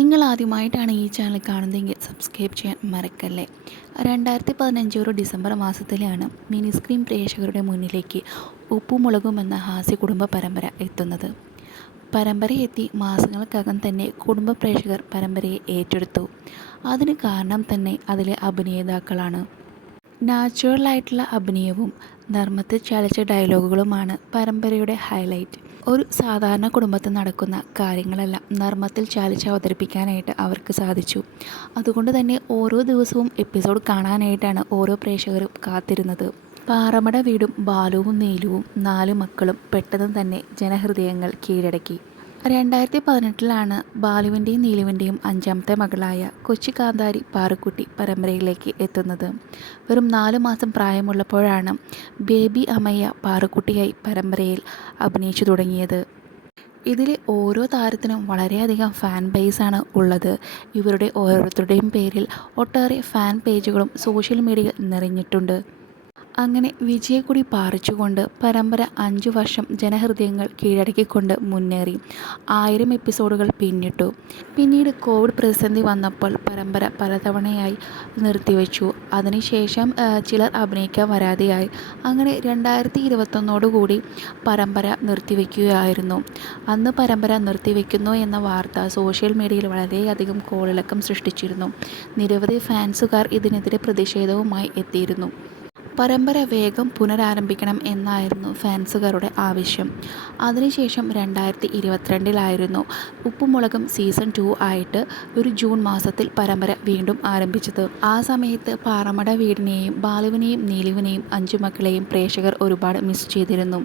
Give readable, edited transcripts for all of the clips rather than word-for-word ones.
നിങ്ങൾ ആദ്യമായിട്ടാണ് ഈ ചാനൽ കാണുന്നതെങ്കിൽ സബ്സ്ക്രൈബ് ചെയ്യാൻ മറക്കല്ലേ. 2015 ഒരു ഡിസംബർ മാസത്തിലാണ് മിനി സ്ക്രീൻ പ്രേക്ഷകരുടെ മുന്നിലേക്ക് ഉപ്പും മുളകും എന്ന ഹാസ്യ കുടുംബ പരമ്പര എത്തുന്നത്. പരമ്പരയെത്തി മാസങ്ങൾക്കകം തന്നെ കുടുംബ പ്രേക്ഷകർ പരമ്പരയെ ഏറ്റെടുത്തു. അതിന് കാരണം തന്നെ അതിലെ അഭിനേതാക്കളാണ്. നാച്ചുറലായിട്ടുള്ള അഭിനയവും നർമ്മത്തിൽ ചാലിച്ച ഡയലോഗുകളുമാണ് പരമ്പരയുടെ ഹൈലൈറ്റ്. ഒരു സാധാരണ കുടുംബത്തിൽ നടക്കുന്ന കാര്യങ്ങളെല്ലാം നർമ്മത്തിൽ ചാലിച്ച് അവതരിപ്പിക്കാനായിട്ട് അവർക്ക് സാധിച്ചു. അതുകൊണ്ട് തന്നെ ഓരോ ദിവസവും എപ്പിസോഡ് കാണാനായിട്ടാണ് ഓരോ പ്രേക്ഷകരും കാത്തിരുന്നത്. പാറമട വീടും ബാലുവും നീലുവും 4 മക്കളും പെട്ടെന്ന് തന്നെ ജനഹൃദയങ്ങൾ കീഴടക്കി. 2018 ബാലുവിൻ്റെയും നീലുവിൻ്റെയും 5ാമത്തെ മകളായ കൊച്ചി കാന്താരി പാറുക്കുട്ടി പരമ്പരയിലേക്ക് എത്തുന്നത്. വെറും 4 മാസം പ്രായമുള്ളപ്പോഴാണ് ബേബി അമ്മയ്യ പാറുക്കുട്ടിയായി പരമ്പരയിൽ അഭിനയിച്ചു തുടങ്ങിയത്. ഇതിലെ ഓരോ താരത്തിനും വളരെയധികം ഫാൻ ബേസാണ് ഉള്ളത്. ഇവരുടെ ഓരോരുത്തരുടെയും പേരിൽ ഒട്ടേറെ ഫാൻ പേജുകളും സോഷ്യൽ മീഡിയയിൽ നിറഞ്ഞിട്ടുണ്ട്. അങ്ങനെ വിജയക്കൊടി പാറിച്ചുകൊണ്ട് പരമ്പര 5 വർഷം ജനഹൃദയങ്ങൾ കീഴടക്കിക്കൊണ്ട് മുന്നേറി 1000 എപ്പിസോഡുകൾ പിന്നിട്ടു. പിന്നീട് കോവിഡ് പ്രതിസന്ധി വന്നപ്പോൾ പരമ്പര പലതവണയായി നിർത്തിവെച്ചു. അതിനുശേഷം ചിലർ അഭിനയിക്കാൻ വരാതെയായി. അങ്ങനെ 2021 പരമ്പര നിർത്തിവെക്കുകയായിരുന്നു. അന്ന് പരമ്പര നിർത്തിവെക്കുന്നു എന്ന വാർത്ത സോഷ്യൽ മീഡിയയിൽ വളരെയധികം കോളിളക്കം സൃഷ്ടിച്ചിരുന്നു. നിരവധി ഫാൻസുകാർ ഇതിനെതിരെ പ്രതിഷേധവുമായി എത്തിയിരുന്നു. പരമ്പര വേഗം പുനരാരംഭിക്കണം എന്നായിരുന്നു ഫാൻസുകാരുടെ ആവശ്യം. അതിനുശേഷം 2022 ഉപ്പും മുളകും സീസൺ 2 ആയിട്ട് ഒരു ജൂൺ മാസത്തിൽ പരമ്പര വീണ്ടും ആരംഭിച്ചത്. ആ സമയത്ത് പാറമട വീടിനെയും ബാലുവിനെയും നീലുവിനെയും 5 മക്കളെയും പ്രേക്ഷകർ ഒരുപാട് മിസ് ചെയ്തിരുന്നു.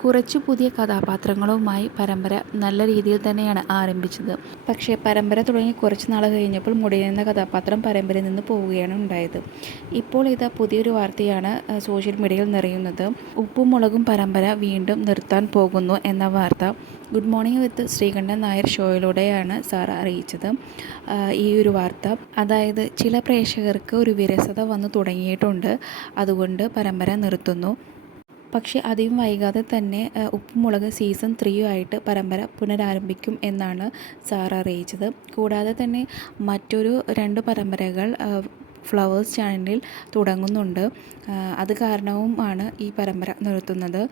കുറച്ച് പുതിയ കഥാപാത്രങ്ങളുമായി പരമ്പര നല്ല രീതിയിൽ തന്നെയാണ് ആരംഭിച്ചത്. പക്ഷേ പരമ്പര തുടങ്ങി കുറച്ച് നാൾ കഴിഞ്ഞപ്പോൾ മുടിയൻ എന്ന കഥാപാത്രം പരമ്പരയിൽ നിന്ന് പോവുകയാണ് ഉണ്ടായത്. ഇപ്പോൾ ഇതാ പുതിയൊരു വാർത്തയാണ് സോഷ്യൽ മീഡിയയിൽ നിറയുന്നത്. ഉപ്പും മുളകും പരമ്പര വീണ്ടും നിർത്താൻ പോകുന്നു എന്ന വാർത്ത good morning with Sreekandan Nair ഷോയിലൂടെയാണ് സാർ അറിയിച്ചത്. ഈ ഒരു വാർത്ത അതായത് ചില പ്രേക്ഷകർക്ക് ഒരു വിരസത വന്നു തുടങ്ങിയിട്ടുണ്ട്. അതുകൊണ്ട് പരമ്പര നിർത്തുന്നു. പക്ഷേ അധികം വൈകാതെ തന്നെ ഉപ്പും മുളക് സീസൺ 3 ആയിട്ട് പരമ്പര പുനരാരംഭിക്കും എന്നാണ് സാർ അറിയിച്ചത്. കൂടാതെ തന്നെ മറ്റൊരു 2 പരമ്പരകൾ ഫ്ലവേഴ്സ് ചാനലിൽ തുടങ്ങുന്നുണ്ട്. അത് കാരണവുമാണ് ഈ പരമ്പര നിർത്തുന്നത്.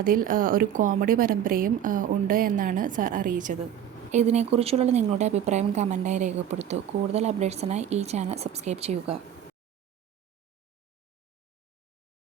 അതിൽ ഒരു കോമഡി പരമ്പരയും ഉണ്ട് എന്നാണ് സാർ അറിയിച്ചത്. ഇതിനെക്കുറിച്ചുള്ള നിങ്ങളുടെ അഭിപ്രായം കമൻറ്റായി രേഖപ്പെടുത്തൂ. കൂടുതൽ അപ്ഡേറ്റ്സിനായി ഈ ചാനൽ സബ്സ്ക്രൈബ് ചെയ്യുക.